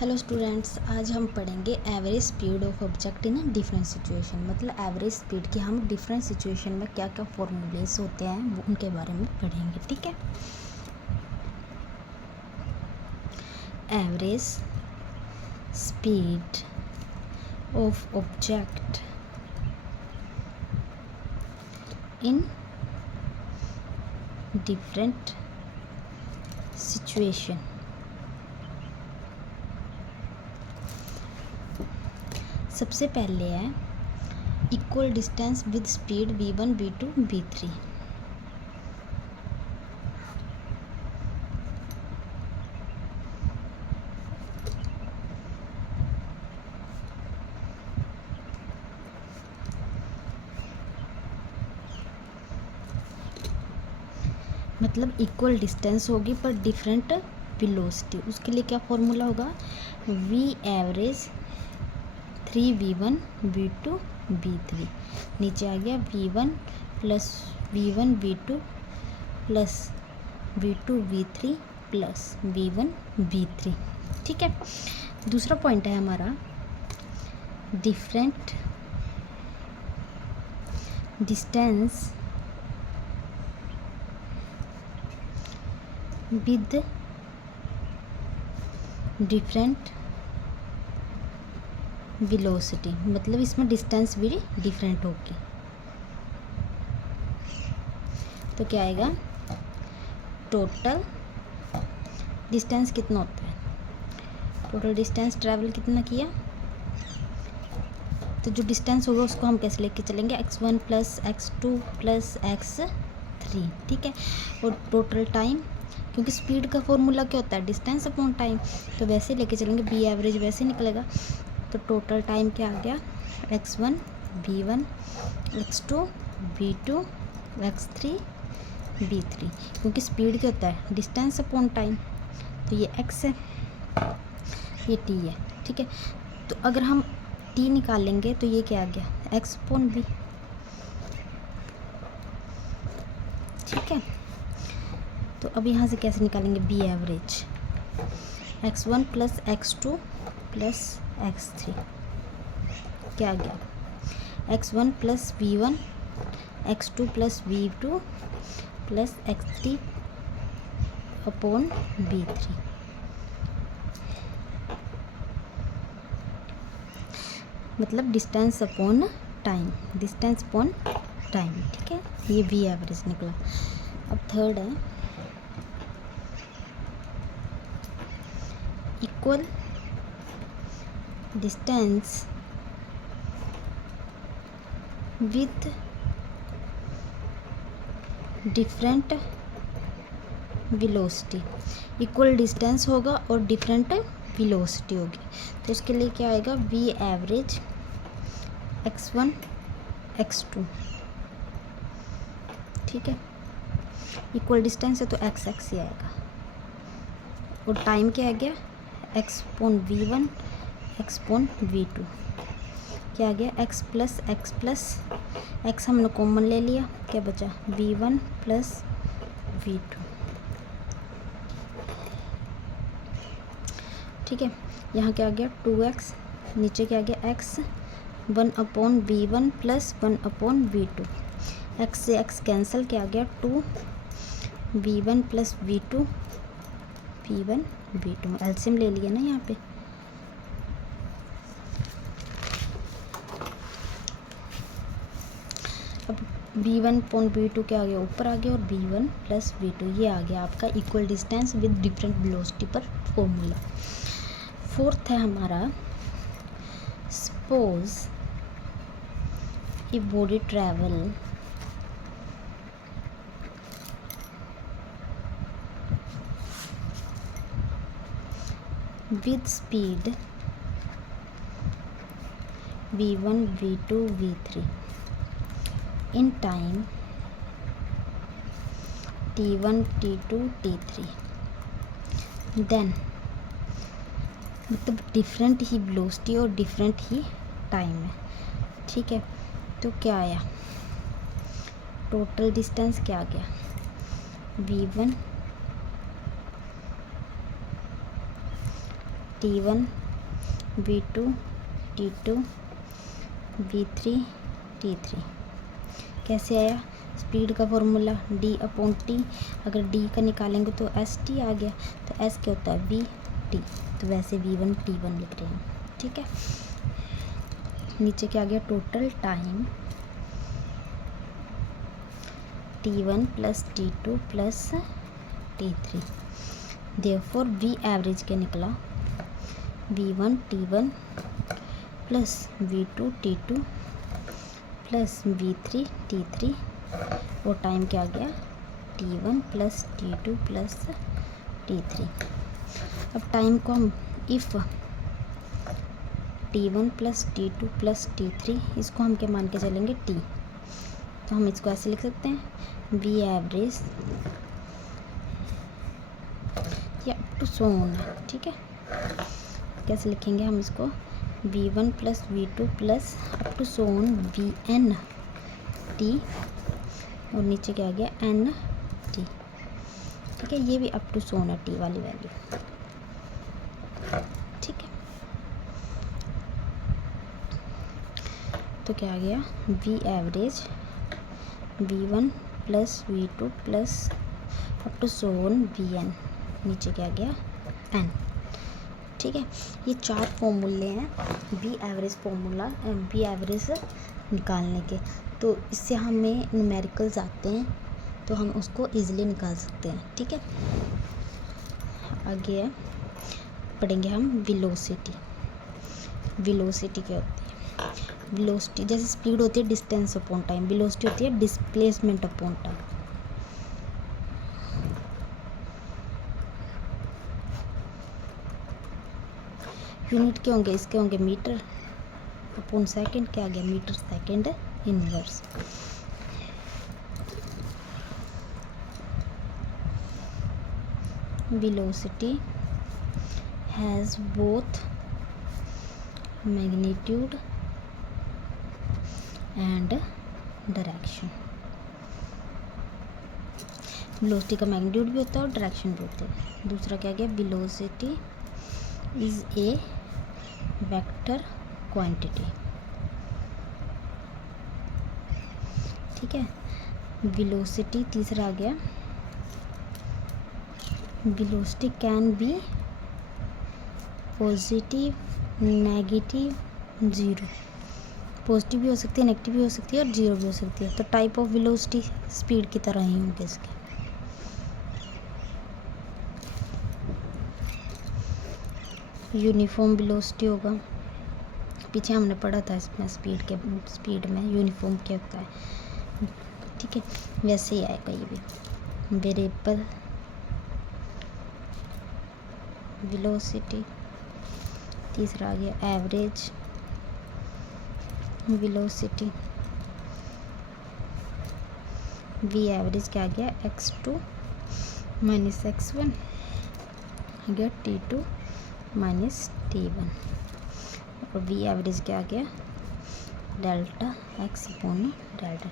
Hello students, आज हम पढ़ेंगे average speed of object in different situation. मतलब एवरेज स्पीड की हम डिफरेंट सिचुएशन में क्या क्या फॉर्मूलेस होते हैं वो उनके बारे में पढ़ेंगे। ठीक है। Average speed of object in different situation. सबसे पहले है equal distance with speed v1 v2 v3। मतलब इक्वल डिस्टेंस होगी पर डिफरेंट वेलोसिटी। उसके लिए क्या फॉर्मूला होगा? v average 3v1 v2 v3। नीचे आ गया v1 plus v1 v2 plus v2 v3 plus v1 v3। ठीक है। दूसरा पॉइंट है हमारा different distance with different velocity. मतलब इसमें डिस्टेंस भी डिफरेंट होगी। तो क्या आएगा? टोटल डिस्टेंस कितना होता है? टोटल डिस्टेंस ट्रैवल कितना किया, तो जो डिस्टेंस होगा उसको हम कैसे लेके चलेंगे? x1 plus x2 plus x3। ठीक है। और टोटल टाइम, क्योंकि स्पीड का फॉर्मूला क्या होता है? Distance upon time. तो वैसे लेके चलेंगे, बी एवरेज वैसे निकलेगा। तो टोटल टाइम क्या आ गया? x1 v1 x2 v2 x3 v3। क्योंकि स्पीड क्या होता है? Distance upon time. तो ये x है, ये t है। ठीक है। तो अगर हम t निकालेंगे तो ये क्या आ गया? x upon v। ठीक है। तो अब यहाँ से कैसे निकालेंगे? B average x1 plus x2 plus x3 क्या आ गया? x1 plus v1 x2 plus v2 plus x3 upon v3। मतलब distance upon time, distance upon time. ठीक है। ये v एवरेज निकला। अब थर्ड है equal distance with different velocity. Equal distance होगा और डिफरेंट वेलोसिटी होगी। तो उसके लिए क्या आएगा? v average x1 x2। ठीक है। इक्वल डिस्टेंस है तो x x ही आएगा। और टाइम क्या आ गया? x upon v1 x upon v2 क्या आ गया? x प्लस x हमने कॉमन ले लिया, क्या बचा? v1 plus v2। ठीक है। यहाँ क्या आ गया? 2x। नीचे क्या आ गया? x 1 upon v1 plus 1 upon v2। x से x कैंसिल, क्या आ गया? 2 v1 plus v2 v1 v2। LCM ले लिया ना यहाँ पे। अब v1 अपॉन v2 क्या आ गया? ऊपर आ गया। और v1 प्लस v2 ये आ गया आपका equal distance with different velocity पर फॉर्मूला। फोर्थ है हमारा suppose a body travel with speed v1 v2 v3 in time t1 t2 t3। then मतलब डिफरेंट ही वेलोसिटी और डिफरेंट ही टाइम है। ठीक है। तो क्या आया? टोटल डिस्टेंस क्या आ गया? v1 T1 V2 T2 V3 T3। कैसे आया? स्पीड का फॉर्मूला D/T, अगर D का निकालेंगे तो ST आ गया, तो S क्या होता है VT, तो वैसे V1 T1 लिख रहे हैं, ठीक है। नीचे क्या आ गया? Total time T1 + T2 + T3, therefore V average क्या निकला? V1 T1 + V2 T2 + V3 T3, और टाइम क्या आ गया? T1 + T2 + T3। अब टाइम को हम इफ़ T1 + T2 + T3, इसको हम क्या मान के चलेंगे? T, तो हम इसको ऐसे लिख सकते हैं V एवरेज या अप टू सो ऑन, ठीक है। कैसे लिखेंगे हम इसको? V1 + V2 + up to so on VN T, और नीचे क्या आ गया? NT, ठीक है। ये भी अप टू सो ऑन है T वाली वैल्यू, ठीक है। तो क्या आ गया? V average V1 + V2 + up to so on VN, नीचे क्या गया? N, ठीक है। ये 4 फॉर्मूले हैं V average formula, V average निकालने के। तो इससे हमें न्यूमेरिकल्स आते हैं, तो हम उसको इजीली निकाल सकते हैं, ठीक है। आगे पढ़ेंगे हम वेलोसिटी। वेलोसिटी क्या होती है? वेलोसिटी जैसे स्पीड होती है डिस्टेंस अपॉन टाइम, वेलोसिटी होती है डिस्प्लेसमेंट अपॉन टाइम। यूनिट क्या होंगे इसके? होंगे मीटर अपॉन सेकंड, क्या आ गया? Metre second inverse. Velocity has both magnitude and direction. Velocity का मैग्नीट्यूड भी होता है और डायरेक्शन भी होता है। दूसरा क्या गया? Velocity is a vector quantity, ठीक है। वेलोसिटी तीसरा आ गया, velocity can be positive, negative, zero. Positive भी हो सकती है, नेगेटिव भी हो सकती है और ज़ीरो भी हो सकती है। तो टाइप ऑफ वेलोसिटी स्पीड की तरह ही होंगे इसके। यूनिफॉर्म वेलोसिटी होगा, पीछे हमने पढ़ा था इसमें स्पीड में यूनिफॉर्म क्या होता है, ठीक है। वैसे ही आएगा ये भी। वेरिएबल वेलोसिटी, तीसरा आ गया एवरेज वेलोसिटी। V एवरेज क्या आ गया? x2 - x1 आ गया T2 - T1, और V एवरेज क्या आ गया? Delta x upon delta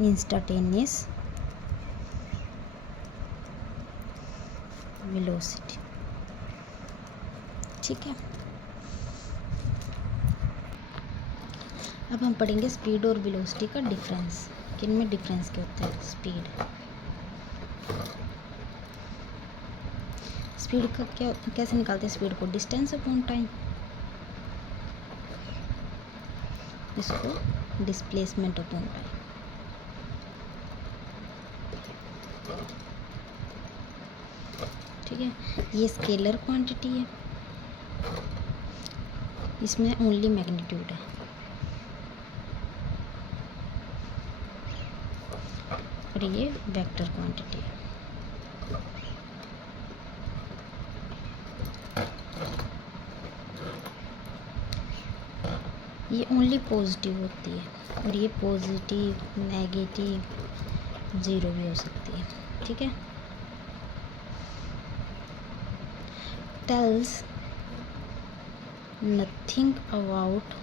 instantaneous velocity, ठीक है। अब हम पढ़ेंगे स्पीड और वेलोसिटी का डिफरेंस। किन में डिफरेंस क्या होता है? स्पीड का क्या, कैसे निकालते हैं स्पीड को? डिस्टेंस अपॉन टाइम, इसको डिस्प्लेसमेंट अपॉन टाइम, ठीक है। ये स्केलर क्वांटिटी है, इसमें ओनली मैग्नीट्यूड है, और ये वेक्टर क्वांटिटी है। ये ओनली पॉजिटिव होती है, और ये पॉजिटिव, नेगेटिव, ज़ीरो भी हो सकती है, ठीक है। Tells nothing about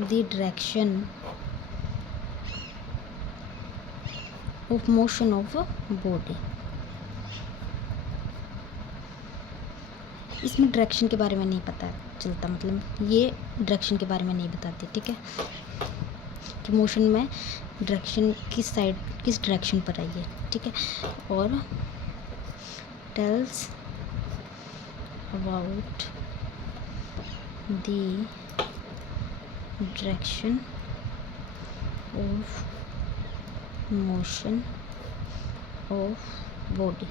the direction of motion of body. इसमें डायरेक्शन के बारे में नहीं पता चलता, मतलब ये डायरेक्शन के बारे में नहीं बताती, ठीक है, कि मोशन में डायरेक्शन किस साइड किस डायरेक्शन पर आई है, ठीक है। और tells about the direction of motion of body,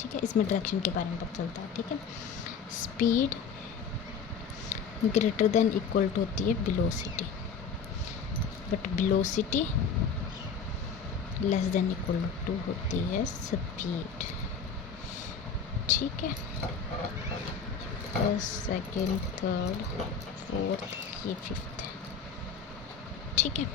ठीक है, इसमें डायरेक्शन के बारे में पता चलता है, ठीक है। Speed greater than equal to होती है velocity, but velocity less than equal to होती है स्पीड, ठीक है। फर्स्ट, सेकंड, थर्ड, फोर्थ, ये फिफ्थ, ठीक है।